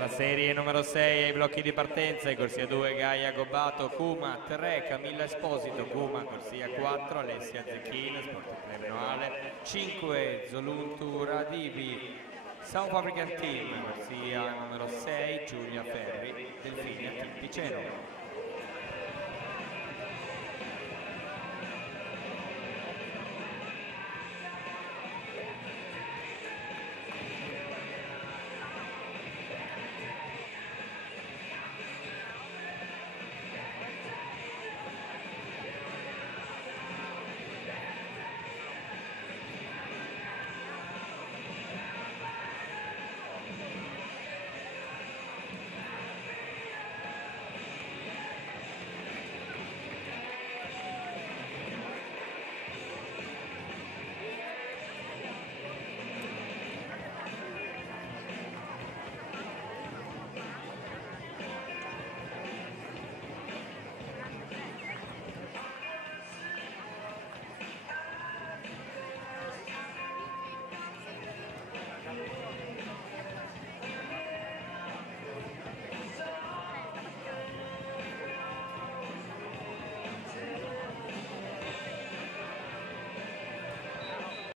la serie numero 6 ai blocchi di partenza, in corsia 2 Gaia Gobbato, Kuma 3, Camilla Esposito, Kuma, corsia 4 Alessia Zecchin, Sport Club Noale, 5 Zoluntu Radibi, South African Team, corsia numero 6 Giulia Ferri, Delfini Team Piceno.